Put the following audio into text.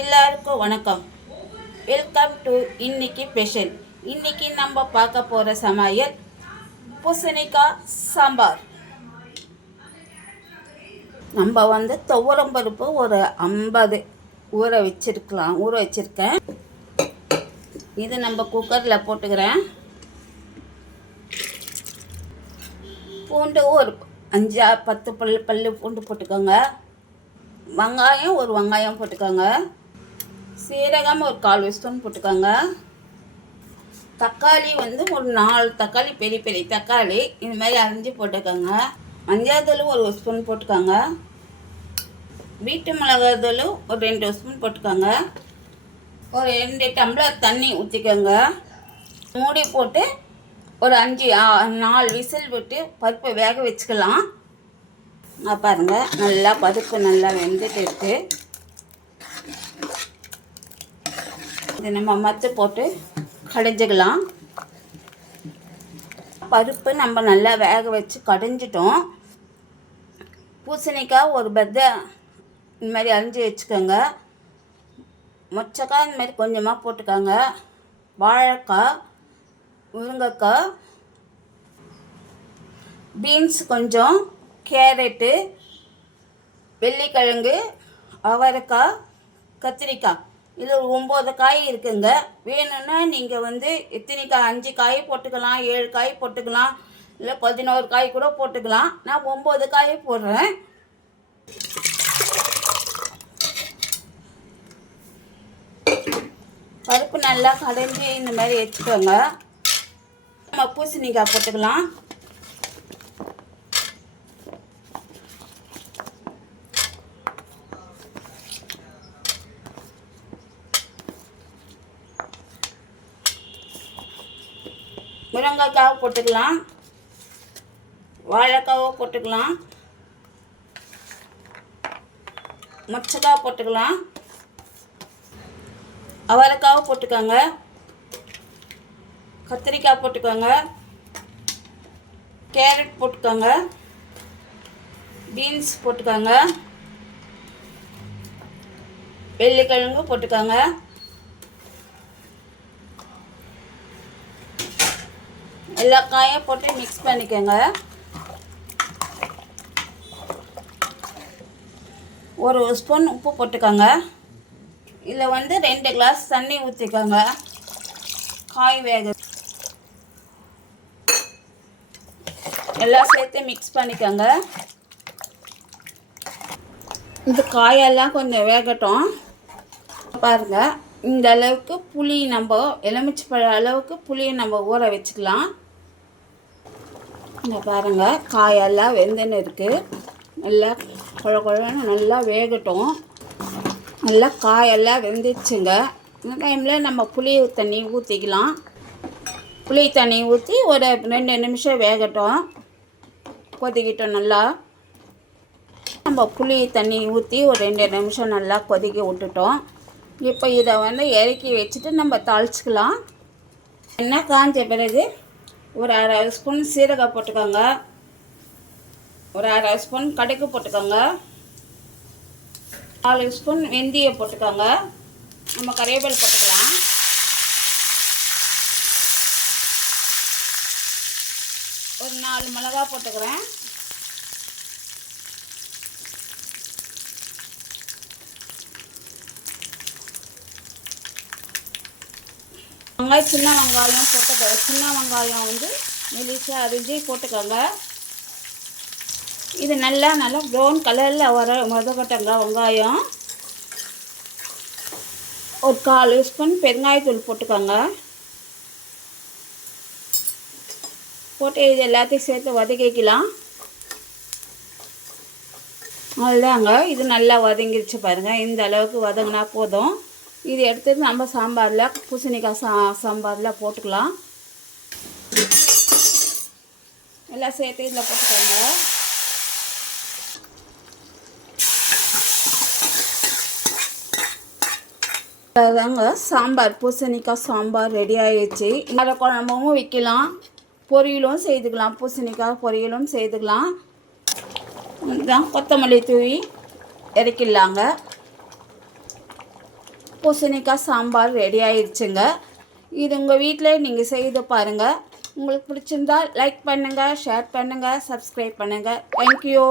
எல்லாருக்கும் வணக்கம். Welcome to இன்னைக்கு பெஷன் இன்னைக்கு நம்ம பார்க்க போகிற சமையல் பூசணிக்காய் சாம்பார். நம்ம வந்து துவரம் பருப்பு ஒரு ஐம்பது ஊற வச்சிருக்கலாம் ஊற வச்சுருக்கேன். இது நம்ம குக்கரில் போட்டுக்கிறேன். பூண்டு ஒரு அஞ்சா பத்து பல் பல்லு பூண்டு போட்டுக்கோங்க. வெங்காயம் ஒரு வெங்காயம் போட்டுக்கோங்க. சீரகம் ஒரு கால் ஸ்பூன் போட்டுக்கோங்க. தக்காளி வந்து ஒரு நாலு தக்காளி பெரிய பெரிய தக்காளி இந்த மாதிரி அரிஞ்சு போட்டுக்கோங்க. மஞ்சள் ஒரு ஸ்பூன் போட்டுக்கோங்க. வீட்டு மிளகாய் தூள் ஒரு ரெண்டு ஸ்பூன் போட்டுக்கோங்க. ஒரு ரெண்டு டம்ளர் தண்ணி ஊற்றிக்கோங்க மூடி போட்டு ஒரு அஞ்சு நாலு விசில் விட்டு பருப்பை வேக வச்சுக்கலாம். பாருங்கள் பாருங்க. நல்லா பருப்பு நல்லா வெந்துட்டு இருக்குது இதை நம்ம மத்து போட்டு கடைஞ்சிக்கலாம். பருப்பு நம்ம நல்லா வேக வச்சு கடைஞ்சிட்டோம். பூசணிக்காய் ஒரு பெத்தை இந்த மாதிரி அரிஞ்சு வச்சுக்கோங்க. மொச்சக்காய் இந்த மாதிரி கொஞ்சமாக போட்டுக்கோங்க. வாழைக்காய் முருங்கைக்காய் பீன்ஸ் கொஞ்சம் கேரட்டு வெள்ளிக்கிழங்கு அவரைக்காய் கத்திரிக்காய். இது ஒம்பது காய் இருக்குங்க. வேணும்னா நீங்கள் வந்து எத்தனை காய் அஞ்சு காய் போட்டுக்கலாம் ஏழு காய் போட்டுக்கலாம் இல்லை பதினோரு காய் கூட போட்டுக்கலாம். நான் ஒம்பது காய் போடுறேன். பருப்பு நல்லா கடைஞ்சி இந்த மாதிரி எடுத்துக்கோங்க. நம்ம பூசணிக்காய் போட்டுக்கலாம். முருங்கைக்காவை போட்டுக்கலாம். வாழைக்காவை போட்டுக்கலாம். மொச்சக்காய் போட்டுக்கலாம். அவரைக்காவை போட்டுக்கோங்க. கத்திரிக்காய் போட்டுக்கோங்க. கேரட் போட்டுக்கோங்க. பீன்ஸ் போட்டுக்கோங்க. வெள்ளிக்கிழங்கு போட்டுக்கோங்க. எல்லா காயும் போட்டு மிக்ஸ் பண்ணிக்கோங்க. ஒரு ஸ்பூன் உப்பு போட்டுக்கோங்க. இதில் வந்து ரெண்டு கிளாஸ் தண்ணி ஊற்றிக்கோங்க காய் வேக எல்லாம் சேர்த்து மிக்ஸ் பண்ணிக்கோங்க. இந்த காயெல்லாம் கொஞ்சம் வேகட்டும். பாருங்கள் இந்த அளவுக்கு புளி நம்ம எலுமிச்சைப்பழ அளவுக்கு புளியை நம்ம ஊற வச்சுக்கலாம். இங்கே பாருங்கள் காயெல்லாம் வெந்துன்னு இருக்குது நல்லா குழ குழன்னு நல்லா வேகட்டும். நல்லா காயெல்லாம் வெந்துச்சுங்க. இந்த டைமில் நம்ம புளி தண்ணி ஊற்றிக்கலாம் புளி தண்ணி ஊற்றி ஒரு ரெண்டு நிமிஷம் வேகட்டும். கொதிக்கிட்டோம் நல்லா. நம்ம புளி தண்ணி ஊற்றி ஒரு ரெண்டு நிமிஷம் நல்லா கொதிக்க விட்டுட்டோம். இப்போ இதை வந்து இறக்கி வச்சுட்டு நம்ம தாளிச்சிக்கலாம். என்ன காஞ்ச பிறகு ஒரு அரை ஸ்பூன் சீரகம் போட்டுக்கோங்க. ஒரு அரை ஸ்பூன் கடுகு போட்டுக்கோங்க. நாலு ஸ்பூன் வெந்தயம் போட்டுக்கோங்க. நம்ம கறிவேப்பிலை போட்டுக்கலாம். ஒரு நாலு மிளகா போட்டுக்கிறேன். வெங்காயம் சின்ன வெங்காயம் போட்டுக்க சின்ன வெங்காயம் வந்து மெலிசாக அரிஞ்சு போட்டுக்கோங்க. இது நல்லா நல்லா ப்ரௌன் கலரில் வர முதக்கட்டங்க வெங்காயம். ஒரு கால் ஸ்பூன் பெருங்காயத்தூள் போட்டுக்கோங்க. போட்டு இது எல்லாத்தையும் சேர்த்து வதக்கிக்கலாம். அவ்வளோதாங்க. இது நல்லா வதங்கிருச்சு பாருங்கள் இந்த அளவுக்கு வதங்கினா போதும். இது எடுத்து நம்ம சாம்பாரில் பூசணிக்காய் சா சாம்பாரில் போட்டுக்கலாம். எல்லாம் சேர்த்து இதில் போட்டுக்கோங்க. அதாங்க சாம்பார் பூசணிக்காய் சாம்பார் ரெடி ஆகிடுச்சு அதை குழம்பும் வைக்கலாம். பொரியலும் செய்துக்கலாம். பூசணிக்காய் பொரியலும் செய்துக்கலாம். இதுதான் கொத்தமல்லி தூவி இறக்கிடலாங்க. பூசணிக்காய் சாம்பார் ரெடி ஆயிடுச்சுங்க. இது உங்கள் வீட்டில் நீங்கள் செய்து பாருங்கள் உங்களுக்கு பிடிச்சிருந்தா லைக் பண்ணுங்கள் ஷேர் பண்ணுங்கள் சப்ஸ்கிரைப் பண்ணுங்கள் தேங்க்யூ